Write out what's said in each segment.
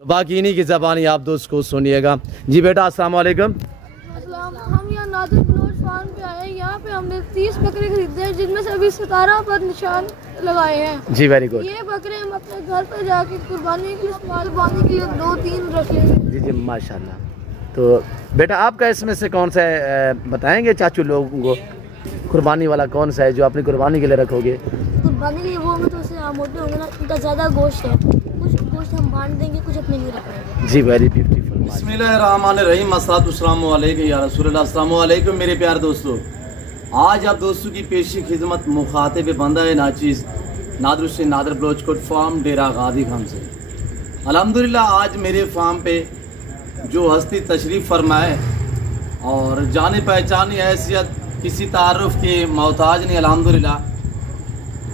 बाकी इन्हीं की ज़बानी आप दोस्त को सुनिएगा। जी बेटा अस्सलाम वालेकुम। हम यहाँ नादिर बलोच फार्म पे आए हैं। यहाँ पे हमने 30 बकरे खरीदे हैं, जिनमें से अभी 17 पर निशान लगाए हैं। जी वेरी गुड। ये बकरे हम अपने घर पर जाके कुर्बानी के लिए इस्तेमाल के लिए 2-3 रख लेंगे। जी जी माशाल्लाह। तो बेटा आपका इसमें से कौन सा है बताएंगे चाचू लोगों को, कुर्बानी वाला कौन सा है जो अपनी कुर्बानी के लिए रखोगे? कुर्बानी के लिए वो में तो उससे मोटे होंगे ना, उनका ज़्यादा गोश्त है, कुछ गोश्त हम बांट देंगे, कुछ अपने लिए रखेंगे। जी वेरी ब्यूटीफुल। बिस्मिल्लाहिर्रहमानिर्रहीम अस्सलाम वालेकुम या रसूलल्लाह। अस्सलाम वालेकुम मेरे प्यार दोस्तों, आज आप दोस्तों की पेशी खिदमत मुखातिब बंदा है नाचीज़ नादर से नादर बलोच कोट फार्म डेरा गादी खान से। अल्हम्दुलिल्लाह आज मेरे फार्म पे जो हस्ती तशरीफ़ फरमाए और जाने पहचानी हैसियत किसी तारुफ के मोहताज नहीं अल्हम्दुलिल्लाह।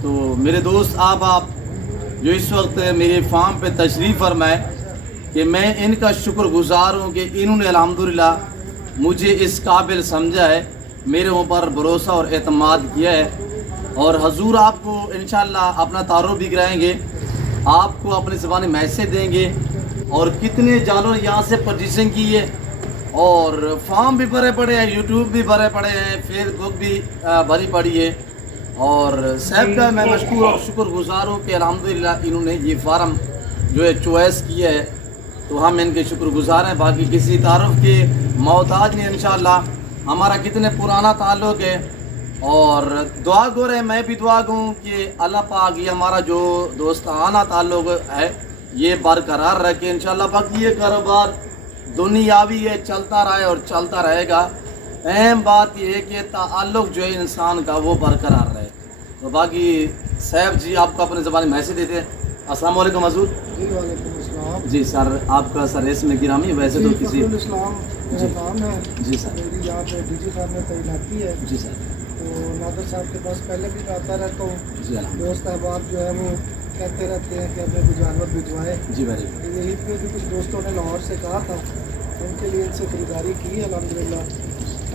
तो मेरे दोस्त आप जो इस वक्त मेरे फार्म पे तशरीफ़ फरमाए कि मैं इनका शुक्रगुजार हूँ कि इन्होंने अल्हम्दुलिल्लाह मुझे इस काबिल समझा है, मेरे ऊपर भरोसा और एतमाद किया है। और हजूर आपको इंशाअल्लाह अपना तारुफ भी कराएंगे, आपको अपनी ज़बानी मैसेज देंगे और कितने जानवर यहाँ से परचेसिंग की है। और फार्म भी भरे पड़े हैं, यूट्यूब भी भरे पड़े हैं, फेसबुक भी भरी पड़ी है। और साहब का मैं मशकूर और शुक्रगुजार हूँ कि अल्हम्दुलिल्लाह इन्होंने ये फार्म जो है चॉइस किया है, तो हम इनके शुक्रगुजार हैं। बाकी किसी तारुफ के मोहताज नहीं इंशाअल्लाह। हमारा कितने पुराना ताल्लुक़ है और दुआ गो रहे, मैं भी दुआ गूँ कि अल्लाह पाक ये हमारा जो दोस्ताना ताल्लुक़ है ये बरकरार रखे इंशाअल्लाह। बाकी ये कारोबार दुनियावी है, चलता रहे और चलता रहेगा। अहम बात यह है कि ताल्लुक़ जो है इंसान का वो बरकरार रहे। तो बाकी साहब जी आपको अपने ज़बानी मैसेज देते हैं। अस्सलाम वालेकुम हजूर। जी वालेकुम अस्सलाम। जी सर, आपका सर इसमें गिरामी वैसे तो किसी इस्लाम मेरा नाम है। जी सर। मेरी यहाँ पे डीजी फार्म में तैनाती है। जी सर। तो नादर साहब के पास पहले भी आता रहता हूँ। जी अल्हम्दुलिल्लाह। दोस्त अहबाब जो है वो कहते रहते हैं कि हमें कुछ जानवर भिजवाएँ। जी वेरी यही पे भी कुछ दोस्तों ने लाहौर से कहा था, उनके लिए इनसे खरीदारी की है। अल्हम्दुलिल्लाह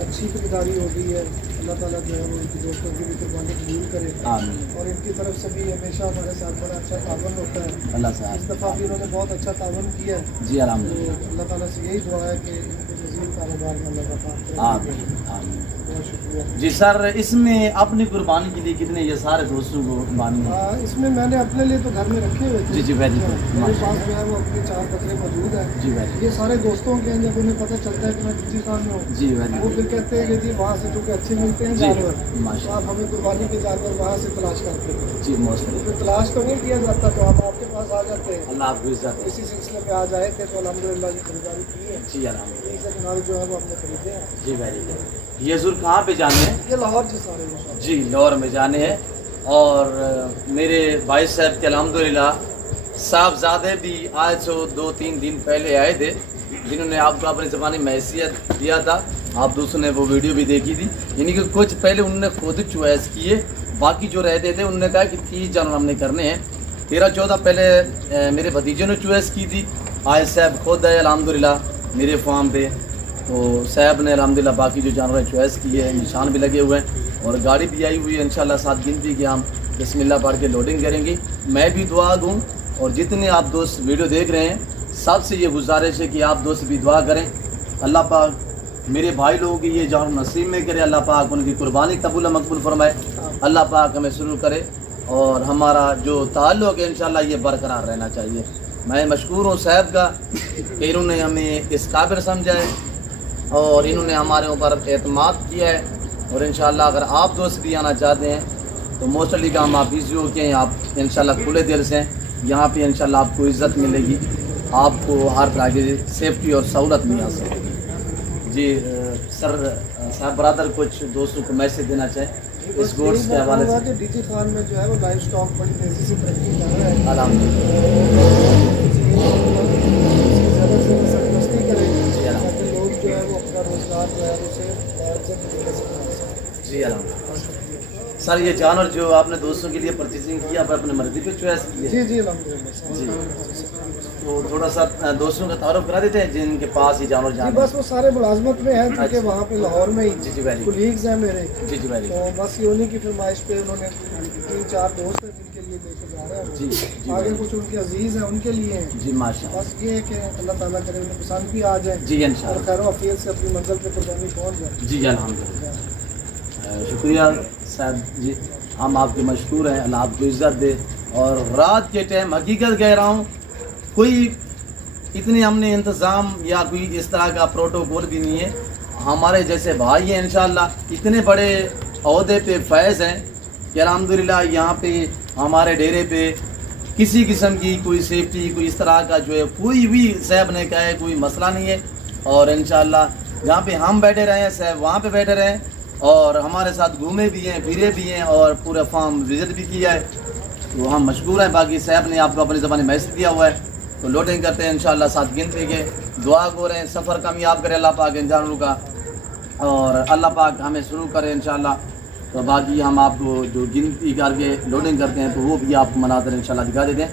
अच्छी खरीदारी हो गई है। अल्लाह ताला जो है वो उनकी दोस्तों की भी कुर्बानी कबूल करे आमीन। और इनकी तरफ से भी हमेशा हमारे साथ बड़ा अच्छा तावन होता है। अल्लाह इस साहब। दफ़ा भी उन्होंने बहुत अच्छा तावन किया है। जी तो अल्हम्दुलिल्लाह। अल्लाह ताला से यही दुआ है कि इनको मज़ीद कारोबार में अल्लाह का आमीन आमीन। बहुत शुक्रिया। जी सर, इसमें अपनी कुर्बानी के लिए कितने ये सारे दोस्तों को कुर्बानी है? इसमें मैंने अपने लिए तो घर में रखे हुए थे। जी जी वेरी गुड। मेरे पास जो है वो अपने 4 बकरे मौजूद है। जी वेरी ये सारे दोस्तों के हैं, जब उन्हें पता चलता है कि मैं डीजी खान में हूँ जी वेरी वो फिर कहते हैं कि जी वहाँ से जो कि अच्छे मिलते हैं जी, जानवर, तो माशाल्लाह। आप हमें कुर्बानी के जानवर वहाँ से तलाश करते हैं। जी मोस्ट फिर तलाश तो नहीं किया जाता, तो आप आपके पास आ जाते हैं। अल्लाह आपको इज्जत। इसी सिलसिले में आज आए थे तो अल्हम्दुलिल्लाह ये खरीदारी की है। जी अल्हम्दुलिल्लाह। इनसे जनाब जो है वो हमने खरीदे हैं। जी वेरी गुड। ये हजूर कहाँ पे जाने हैं? ये लाहौर से सारे लोग। जी लाहौर में जाने हैं। और मेरे भाई साहब के अल्हम्दुलिल्लाह साहबजादे भी आज से 2-3 दिन पहले आए थे, जिन्होंने आपको अपनी ज़बानी मैसियत दिया था। आप दोस्तों ने वो वीडियो भी देखी थी। यानी कि कुछ पहले उन्होंने खुद चॉइस किए, बाकी जो रहते थे उन्होंने कहा कि 30 जानवर हमने करने हैं। 13-14 पहले मेरे भतीजे ने चॉइस की थी। आज साहब खुद आए अल्हम्दुलिल्लाह मेरे फार्म पे, तो साहब ने अल्हम्दुलिल्लाह बाकी जो जानवर चॉइस किए हैं, निशान भी लगे हुए हैं और गाड़ी भी आई हुई है इंशाल्लाह 7 गिनती की। हम बिस्मिल्लाह पढ़ के लोडिंग करेंगे। मैं भी दुआ दूँ और जितने आप दोस्त वीडियो देख रहे हैं सबसे ये गुजारिश है कि आप दोस्त भी दुआ करें। अल्लाह पाक मेरे भाई लोगों की ये जानवर नसीब में करे, अल्लाह पाक उनकी कुर्बानी कबूल मकबूल फरमाए, अल्लाह पाक हमें शुरू करे और हमारा जो ताल्लुक़ है इंशाल्लाह ये बरकरार रहना चाहिए। मैं मशकूर हूँ साहब का कि इन्होंने हमें इस काबिल समझा है और इन्होंने हमारे ऊपर एतमाद किया है। और इंशाल्लाह अगर आप दोस्त भी आना चाहते हैं तो मोस्टली का हम आप बिजी हो के आप इंशाल्लाह खुले दिल से यहाँ पे इंशाल्लाह आपको इज़्ज़त मिलेगी, आपको हर तरह की सेफ्टी और सहूलत भी हासिल होगी। जी सर साहब बरादर कुछ दोस्तों को मैसेज देना चाहें इस गोड्स के हवाले से? डीजी फार्म में जो है वो लाइव स्टॉक बड़ी तेज़ी से तरक्की कर रहा है। अल्हम्दुलिल्लाह। ज़्यादा से ज़्यादा सरपरस्ती करें ताकि लोग जो है वो अपना रोज़गार जो है उसे जी अल्हम्दुलिल्लाह। सर ये जानवर जो आपने दोस्तों के लिए परचेसिंग किया, आप अपने मर्जी पे चॉइस की है? जी अल्हम्दुलिल्लाह। तो थोड़ा सा दोस्तों का तारुफ करा देते हैं जिनके पास ये जानवर जी जान बस वो सारे मुलाजमत में हैं क्योंकि अच्छा। वहाँ पे लाहौर में जी ही वेरी कुलीग्स हैं मेरे, जी वेरी तो बस ये उन्हीं की फरमाइश पे उन्होंने 3-4 दोस्त हैं जिनके लिए लेके जा रहे हैं जी वो। जी आगे भाई। कुछ उनके अजीज़ हैं उनके लिए हैं। जी माशाल्लाह बस ये है कि अल्लाह ताला करे उन्हें पसंद भी आ जाए जी और इंशाल्लाह खैर वफियत से अपनी मंजिल पे कुर्बानी पहुँच जाए। जी अल्हम्दुलिल्लाह। शुक्रिया साहब जी, हम आपके मशकूर हैं, अल्लाह आपको इज़्ज़त दे। और रात के टाइम हकीकत कह रहा हूँ, कोई इतने हमने इंतज़ाम या कोई इस तरह का प्रोटोकॉल भी नहीं है। हमारे जैसे भाई हैं इंशाल्लाह, इतने बड़े अहदे पे फैज़ हैं कि अल्हम्दुलिल्लाह यहाँ पे हमारे डेरे पे किसी किस्म की कोई सेफ्टी कोई इस तरह का जो है कोई भी साहब ने कहा है कोई मसला नहीं है। और इंशाल्लाह जहाँ पे हम बैठे रहे हैं साहब वहाँ पे बैठे रहे हैं और हमारे साथ घूमे भी हैं फिरे भी हैं और पूरा फार्म विज़िट भी किया है, तो हम मशकूर हैं। बाकी साहब ने आपको अपनी ज़बानी मैसेज दिया हुआ है, तो लोडिंग करते हैं इंशाल्लाह साथ गिनती के दुआ को रहे हैं, सफ़र कामयाब करे अल्लाह पाक इन जानवरों का और अल्लाह पाक हमें शुरू करे इंशाल्लाह। तो बाकी हम आपको जो गिनती करके लोडिंग करते हैं तो वो भी आपको मनाजर इंशाल्लाह दिखा देते हैं।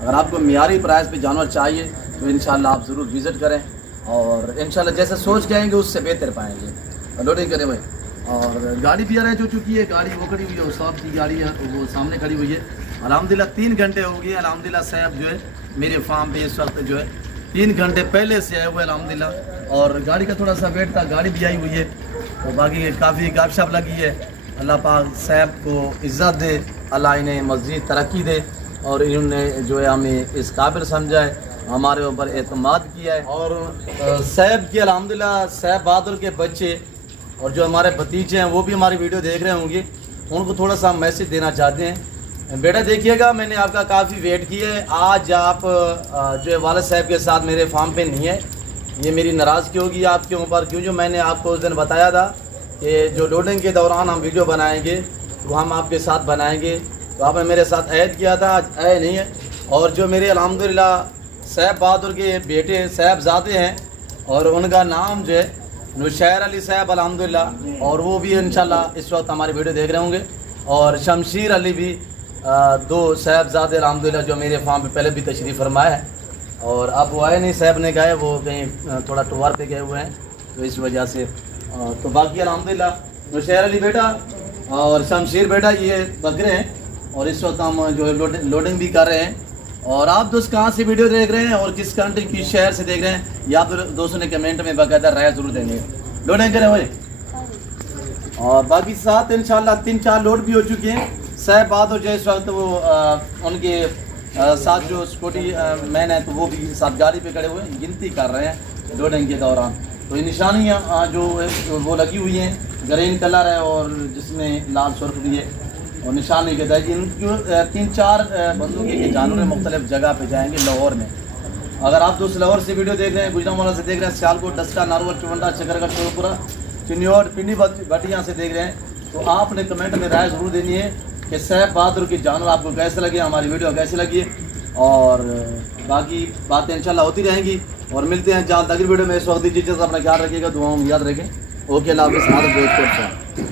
अगर आपको मियारी प्राइस पे जानवर चाहिए तो इंशाल्लाह आप ज़रूर विज़िट करें और इंशाल्लाह जैसे सोच के आएंगे उससे बेहतर पाएंगे। लोडिंग करें भाई। और गाड़ी भी अरेंज हो चुकी है, गाड़ी वो खड़ी हुई है, उस्ताद की गाड़ी है वो सामने खड़ी हुई है। अल्हम्दुलिल्लाह 3 घंटे हो गए अल्हम्दुलिल्लाह साहब जो है मेरे फार्म पे इस वक्त जो है 3 घंटे पहले से आए हुए अल्हम्दुलिल्लाह। और गाड़ी का थोड़ा सा वेट था, गाड़ी भी आई हुई है और बाकी काफ़ी गपशप लगी है। अल्लाह पाक साहब को इज़्ज़त दे, अल्लाह इन्हें मज़ीद तरक्की दे और इन्होंने जो है हमें इस काबिल समझा है, हमारे ऊपर एतमाद किया है। और साहब की अल्हम्दुलिल्लाह साहब बहादुर के बच्चे और जो हमारे भतीजे हैं वो भी हमारी वीडियो देख रहे होंगे, उनको थोड़ा सा मैसेज देना चाहते हैं। बेटा देखिएगा, मैंने आपका काफ़ी वेट किया है, आज आप जो है वालिद साहब के साथ मेरे फार्म पे नहीं है, ये मेरी नाराज़गी होगी आपके ऊपर, क्यों जो मैंने आपको उस दिन बताया था कि जो लोडिंग के दौरान हम वीडियो बनाएंगे तो हम आपके साथ बनाएंगे, तो आपने मेरे साथ ऐड किया था, आज ऐड नहीं है। और जो मेरे अल्हम्दुलिल्लाह साहब बहादुर के बेटे साहबजादे हैं और उनका नाम जो है नुशैर अली साहब अल्हम्दुलिल्लाह, और वो भी इंशाल्लाह इस वक्त हमारी वीडियो देख रहे होंगे। और शमशीर अली भी 2 साहबजादे अल्हम्दुलिल्लाह जो मेरे फार्म पे पहले भी तशरीफ़ फरमाया है और अब वो आए नहीं, साहब ने कहा वो कहीं थोड़ा टूर पे गए हुए हैं तो इस वजह से। तो बाकी अल्हम्दुलिल्लाह नुशैर अली बेटा और शमशीर बेटा ये बकरे हैं और इस वक्त हम जो है लोडिंग भी कर रहे हैं। और आप दोस्त कहाँ से वीडियो देख रहे हैं और किस कंट्री किस शहर से देख रहे हैं या आप दोस्तों ने कमेंट में बाकायदा राय ज़रूर देंगे। लोडिंग करें भाई। और बाकी साथ इंशाल्लाह 3-4 लोड भी हो चुके हैं। साहब बहादुर जो इस वक्त वो उनके साथ जो सिक्योरिटी मैन है तो वो भी साथ गाड़ी पे खड़े हुए गिनती कर रहे हैं लोडिंग के दौरान। तो ये निशानियाँ जो है वो लगी हुई हैं, ग्रीन कलर है और जिसमें लाल सुर्ख भी है और निशानी के तहत इनको 3-4 बंदूकों के जानवर मुख्तलिफ जगह पे जाएंगे लाहौर में। अगर आप दोस्त लाहौर से वीडियो देख रहे हैं, गुजरांवाला से देख रहे हैं, सियालकोट, डस्का, नारवल, चुवंडा, चकरगढ़, चोरपुरा, चिन्योर, पिंडी भटिया से देख रहे हैं, तो आपने कमेंट में राय ज़रूर देनी है कि साहब बहादुर के जानवर आपको कैसे लगे, हमारी वीडियो कैसी लगी। और बाकी बातें इंशाल्लाह होती रहेंगी और मिलते हैं जल्द अगली वीडियो में। इस वक्त दीजिए, अपना ख्याल रखिएगा, दुआओं में याद रखें। ओके, अल्लाह हाफ़िज़।